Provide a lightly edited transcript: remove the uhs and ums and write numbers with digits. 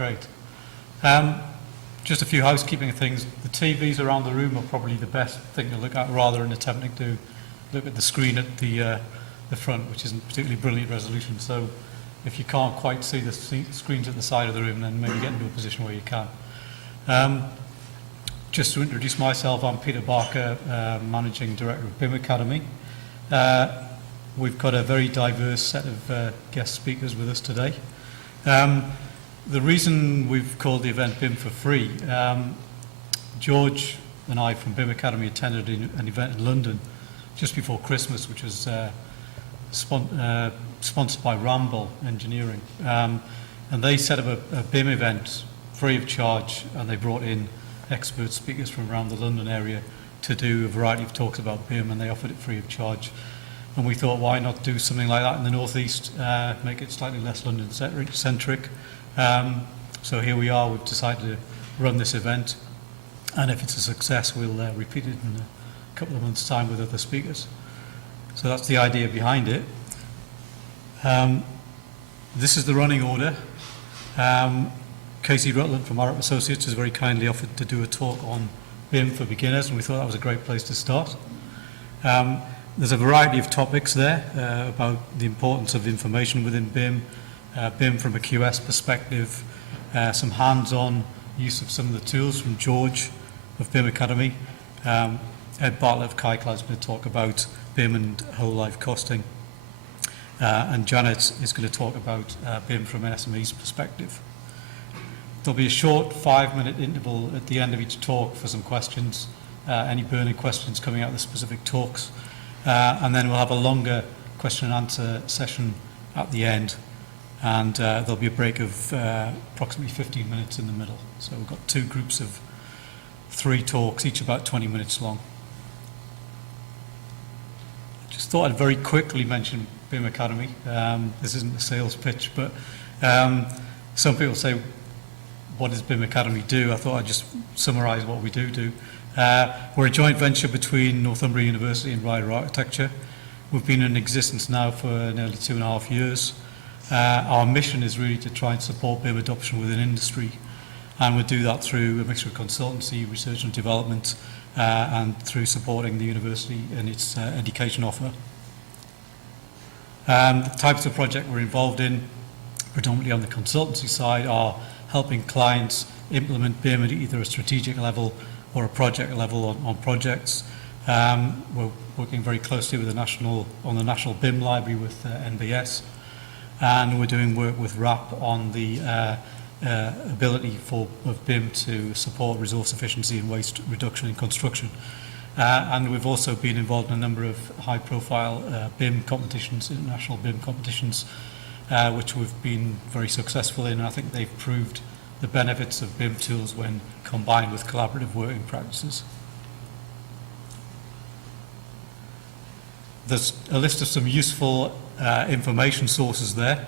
Great. Just a few housekeeping things. The TVs around the room are probably the best thing to look at rather than attempting to look at the screen at the front, which isn't particularly brilliant resolution. So if you can't quite see the screens at the side of the room, then maybe get into a position where you can. Just to introduce myself, I'm Peter Barker, Managing Director of BIM Academy. We've got a very diverse set of guest speakers with us today. The reason we've called the event BIMforFREE, George and I from BIM Academy attended an event in London just before Christmas, which was sponsored by Ramble Engineering. And they set up a BIM event free of charge, and they brought in expert speakers from around the London area to do a variety of talks about BIM, and they offered it free of charge. And we thought, why not do something like that in the northeast, make it slightly less London-centric. So here we are, we've decided to run this event, and if it's a success, we'll repeat it in a couple of months' time with other speakers. So that's the idea behind it. This is the running order. Casey Rutland from Arup Associates has very kindly offered to do a talk on BIM for beginners, and we thought that was a great place to start. There's a variety of topics there about the importance of information within BIM, BIM from a QS perspective, some hands-on use of some of the tools from George of BIM Academy. Ed Bartlett of KaiCloud is going to talk about BIM and whole life costing. And Janet is going to talk about BIM from an SME's perspective. There'll be a short 5-minute interval at the end of each talk for some questions, any burning questions coming out of the specific talks. And then we'll have a longer question and answer session at the end. And there'll be a break of approximately 15 minutes in the middle. So we've got 2 groups of 3 talks, each about 20 minutes long. Just thought I'd very quickly mention BIM Academy. This isn't a sales pitch, but some people say, what does BIM Academy do? I thought I'd just summarise what we do. We're a joint venture between Northumbria University and Ryder Architecture. We've been in existence now for nearly 2.5 years. Our mission is really to try and support BIM adoption within industry, and we do that through a mixture of consultancy, research and development, and through supporting the university in its education offer. The types of project we're involved in, predominantly on the consultancy side, are helping clients implement BIM at either a strategic level or a project level on projects. We're working very closely with the National BIM Library with NBS, and we're doing work with RAP on the ability of BIM to support resource efficiency and waste reduction in construction. And we've also been involved in a number of high-profile BIM competitions, international BIM competitions, which we've been very successful in. And I think they've proved the benefits of BIM tools when combined with collaborative working practices. There's a list of some useful information sources there.